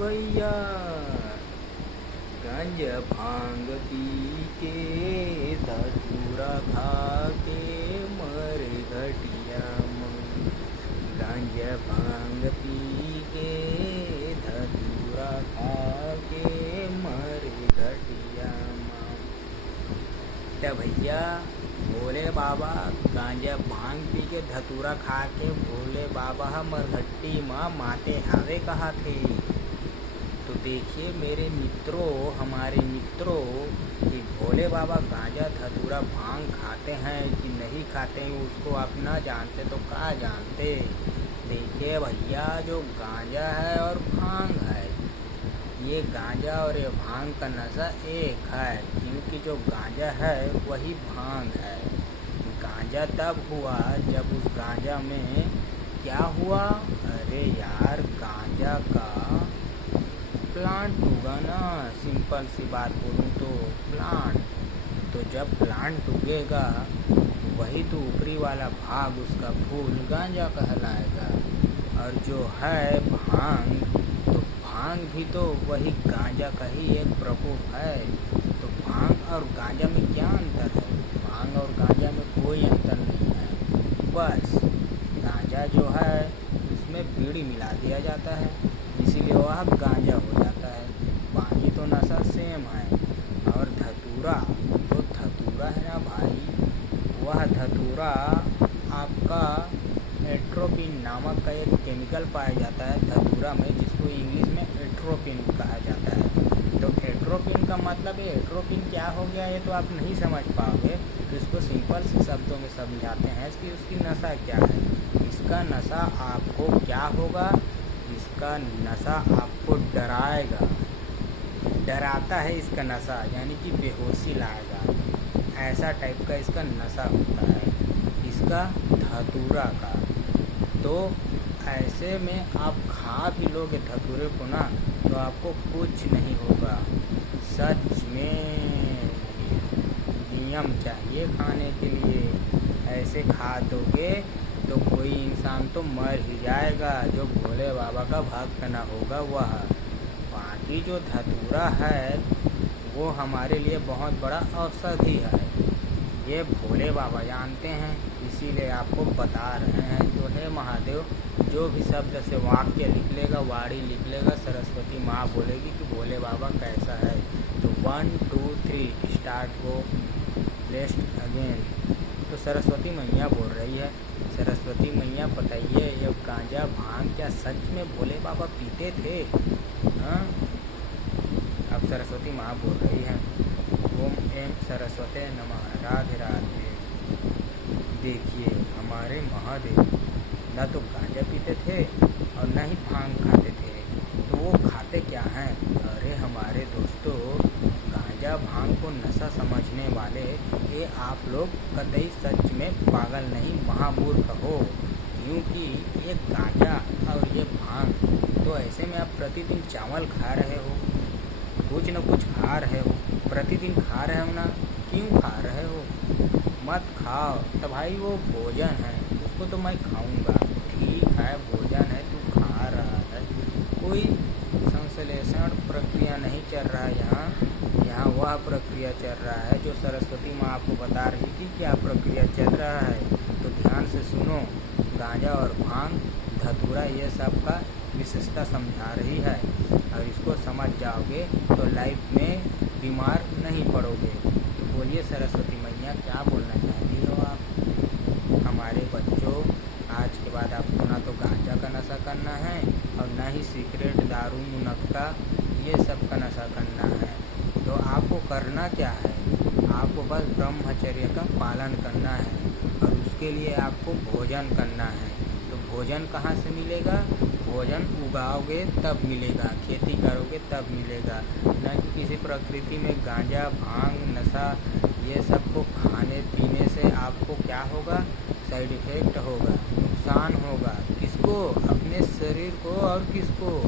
भैया गांजा भांग पी के धतूरा खा के मरे घटिया मन। गांजा भांग पी के धतूरा खा के मरे घटिया मन। तो भैया भोले बाबा गांजा भांग पी के धतूरा खा के भोले बाबा मरघट्टी माँ माते हावे कहा थे। तो देखिए मेरे मित्रों, हमारे मित्रों, कि भोले बाबा गांजा धतूरा भांग खाते हैं कि नहीं खाते हैं उसको आप ना जानते तो क्या जानते। देखिए भैया, जो गांजा है और भांग है, ये गांजा और ये भांग का नशा एक है, क्योंकि जो गांजा है वही भांग है। गांजा तब हुआ जब उस गांजा में क्या हुआ, अरे यार गांजा का प्लांट उगा ना, सिंपल सी बात बोलूँ तो प्लांट। तो जब प्लांट उगेगा वही तो ऊपरी वाला भाग उसका फूल गांजा कहलाएगा। और जो है भांग, तो भांग भी तो वही गांजा का ही एक प्रकोप है। तो भांग और गांजा में क्या अंतर है? भांग और गांजा में कोई अंतर नहीं है। बस गांजा जो है उसमें बीड़ी मिला दिया जाता है, इसीलिए वह गांजा हो जाता है। बाकी तो नशा सेम है। और धतूरा, तो धतूरा है ना भाई, वह धतूरा आपका एट्रोपिन नामक का एक केमिकल पाया जाता है धतूरा में, जिसको इंग्लिश में एट्रोपिन कहा जाता है। तो एट्रोपिन का मतलब है, एट्रोपिन क्या हो गया ये तो आप नहीं समझ पाओगे, तो इसको सिंपल से शब्दों में समझाते हैं कि उसकी नशा क्या है। इसका नशा आपको क्या होगा, इसका नशा आपको डराएगा, डराता है इसका नशा, यानी कि बेहोशी लाएगा, ऐसा टाइप का इसका नशा होता है इसका धतूरा का। तो ऐसे में आप खा भी लोगे धतूरे को ना, तो आपको कुछ नहीं होगा। सच में नियम चाहिए खाने के लिए, ऐसे खा दोगे तो कोई इंसान तो मर ही जाएगा जो भोले बाबा का भक्त ना होगा वह। बाकी जो धतूरा है वो हमारे लिए बहुत बड़ा औषधि है, ये भोले बाबा जानते हैं, इसीलिए आपको बता रहे हैं। तो हे महादेव, जो भी शब्द से वाक्य निकलेगा, वाणी निकलेगा, सरस्वती माँ बोलेगी कि भोले बाबा कैसा है। तो 1 2 3 स्टार्ट गो लेस्ट अगेन। तो सरस्वती मैया बोल रही है, सरस्वती मैया बताइए, ये गांजा भांग क्या सच में भोले बाबा पीते थे? हाँ, अब सरस्वती माँ बोल रही है, ओम एम सरस्वते नमः, राधे राधे। देखिए हमारे महादेव न तो गांजा पीते थे और न ही भांग खाते थे, तो वो खाते क्या हैं? अरे हमारे दोस्तों, गांजा भांग को नशा समझने वाले ये आप लोग कतई सच में पागल नहीं, महामूर्ख हो। क्योंकि ये गांजा और ये भांग, तो ऐसे में आप प्रतिदिन चावल खा रहे हो, कुछ न कुछ खा रहे हो, प्रतिदिन खा रहे हो ना, क्यों खा रहे हो? मत खाओ। तो भाई वो भोजन है, उसको तो मैं खाऊंगा, ठीक है भोजन है, तू खा रहा है, कोई संश्लेषण प्रक्रिया नहीं चल रहा है यहाँ वह प्रक्रिया चल रहा है जो सरस्वती माँ आपको बता रही थी क्या प्रक्रिया चल रहा है। तो ध्यान से सुनो, गांजा और भांग धतूरा ये सब का विशेषता समझा रही है, और इसको समझ जाओगे तो लाइफ में बीमार नहीं पड़ोगे। तो बोलिए सरस्वती मैया, क्या बोलना चाहती हो आप? हमारे बच्चों, आज के बाद आपको ना तो गांजा का नशा करना है और ना ही सिगरेट, दारू, मुनक्का ये सब का नशा करना है। तो आपको करना क्या है? आपको बस ब्रह्मचर्य का पालन करना है, और उसके लिए आपको भोजन करना है। तो भोजन कहाँ से मिलेगा? भोजन उगाओगे तब मिलेगा, खेती करोगे तब मिलेगा, न कि किसी प्रकृति में गांजा, भांग, नशा ये सब को खाने पीने से आपको क्या होगा? साइड इफेक्ट होगा, नुकसान होगा। किसको? अपने शरीर को और किसको?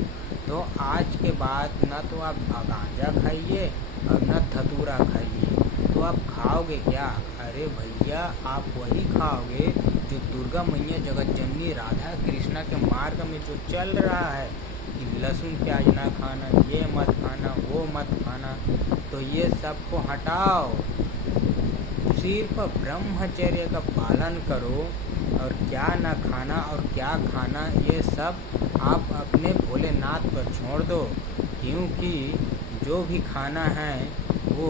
तो आज के बाद न तो आप गांजा खाइए और न धतूरा खाइए, तो आप खाओगे क्या? अरे भैया, आप वही खाओगे जो दुर्गा मैया जगत जननी राधा कृष्णा के मार्ग में जो चल रहा है, कि लहसुन प्याज ना खाना, ये मत खाना, वो मत खाना, तो ये सब को हटाओ, सिर्फ ब्रह्मचर्य का पालन करो। और क्या ना खाना और क्या खाना ये सब आप अपने भोलेनाथ पर छोड़ दो, क्योंकि जो भी खाना है वो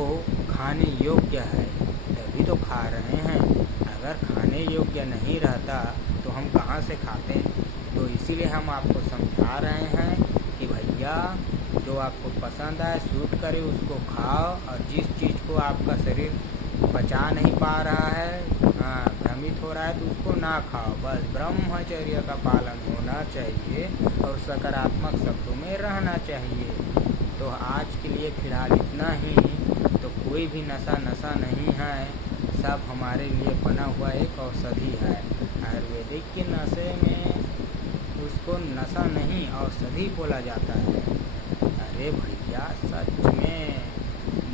खाने योग्य है, तभी तो खा रहे हैं। अगर खाने योग्य नहीं रहता तो हम कहाँ से खाते। तो इसीलिए हम आपको समझा रहे हैं कि भैया जो आपको पसंद आए, सूट करे, उसको खाओ, और जिस चीज़ को आपका शरीर पचा नहीं पा रहा है, भ्रमित हो रहा है, तो उसको ना खाओ। बस ब्रह्मचर्य का पालन होना चाहिए और सकारात्मक शब्दों में रहना चाहिए। तो आज के लिए फ़िलहाल इतना ही। तो कोई भी नशा नहीं है, सब हमारे लिए बना हुआ एक औषधि है। आयुर्वेदिक के नशे में उसको नशा नहीं औषधि बोला जाता है। अरे भैया सच में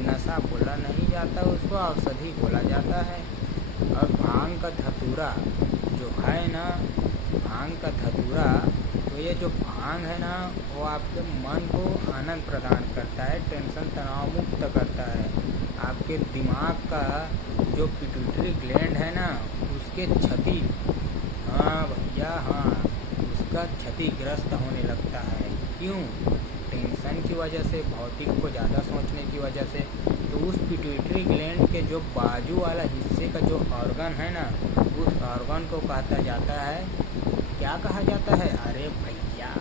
नशा बोला नहीं जाता, उसको औषधि बोला जाता है। और भांग का धतूरा जो है ना, भांग का धतूरा, तो ये जो भांग है ना, वो आपके मन को आनंद प्रदान करता है, टेंशन तनाव मुक्त करता है। आपके दिमाग का जो पिट्यूटरी ग्लैंड है ना, उसके क्षति, हाँ भैया हाँ, उसका क्षतिग्रस्त होने लगता है। क्यों? टेंशन की वजह से, भौतिक को ज़्यादा सोचने की वजह से। तो उस पिट्यूटरी ग्लैंड के जो बाजू वाला हिस्से का जो ऑर्गन है ना, उस ऑर्गन को कहता जाता है, क्या कहा जाता है? अरे भैया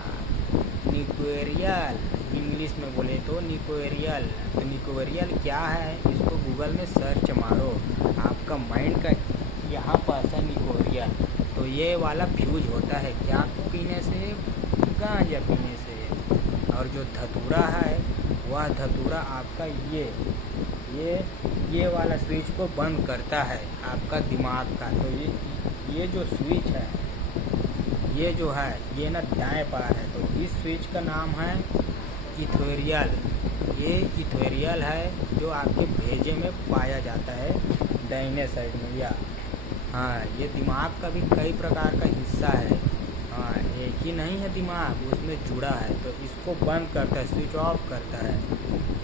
निकोरियल, इंग्लिश में बोले तो निकोरियल। तो निकोरियल क्या है? इसको गूगल में सर्च मारो, आपका माइंड का यहाँ पर है निकोरियल। तो ये वाला फ्यूज होता है क्या पीने से? गांजा पीने से। और जो धतूरा है, वह धतूरा आपका ये वाला स्विच को बंद करता है, आपका दिमाग का। तो ये जो स्विच है, ये जो है, ये ना दाएं पार है। तो इस स्विच का नाम है इथेरियल। ये इथेरियल है जो आपके भेजे में पाया जाता है, दाहिने साइड में। या हाँ, ये दिमाग का भी कई प्रकार का हिस्सा है। हाँ, एक ही नहीं है दिमाग, उसमें जुड़ा है। तो इसको बंद करता है, स्विच ऑफ करता है।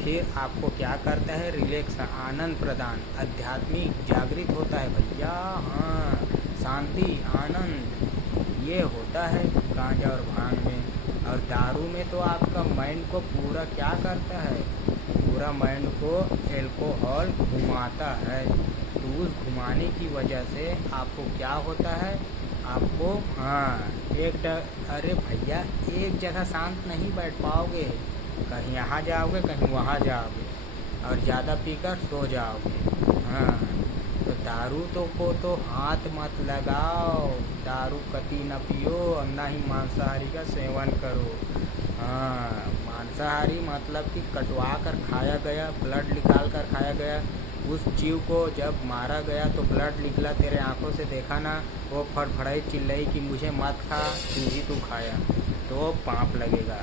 फिर आपको क्या करता है? रिलैक्स, आनंद प्रदान, आध्यात्मिक जागृत होता है भैया। हाँ, शांति, आनंद, ये होता है गांजा और भांग में। और दारू में तो आपका माइंड को पूरा क्या करता है? पूरा माइंड को एल्कोहल घुमाता है। तो उस घुमाने की वजह से आपको क्या होता है? आपको अरे भैया एक जगह शांत नहीं बैठ पाओगे, कहीं यहाँ जाओगे, कहीं वहाँ जाओगे, और ज़्यादा पीकर सो जाओगे। हाँ, तो दारू को हाथ मत लगाओ, दारू कभी न पियो, और ना ही मांसाहारी का सेवन करो। हाँ, मांसाहारी मतलब कि कटवा कर खाया गया, ब्लड निकाल कर खाया गया। उस जीव को जब मारा गया तो ब्लड निकला, तेरे आंखों से देखा ना, वो फड़फड़ाई चिल्लाई कि मुझे मत खा, तू खाया, तो पाप लगेगा।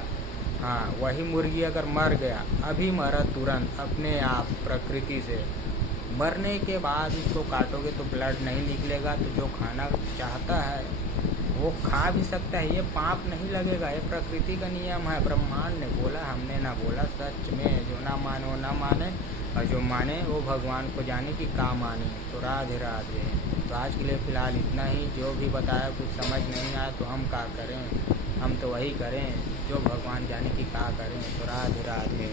हाँ, वही मुर्गी अगर मर गया, अभी मरा तुरंत अपने आप प्रकृति से, मरने के बाद उसको काटोगे तो ब्लड नहीं निकलेगा। तो जो खाना चाहता है वो खा भी सकता है, ये पाप नहीं लगेगा। ये प्रकृति का नियम है, ब्रह्मांड ने बोला, हमने ना बोला। सच में जो ना माने वो ना माने, और जो माने वो भगवान को जाने कि का माने। तो राधे राधे। तो आज के लिए फ़िलहाल इतना ही। जो भी बताया कुछ समझ नहीं आया तो हम क्या करें, हम तो वही करें जो भगवान जाने कि क्या करें। तो राधे राधे।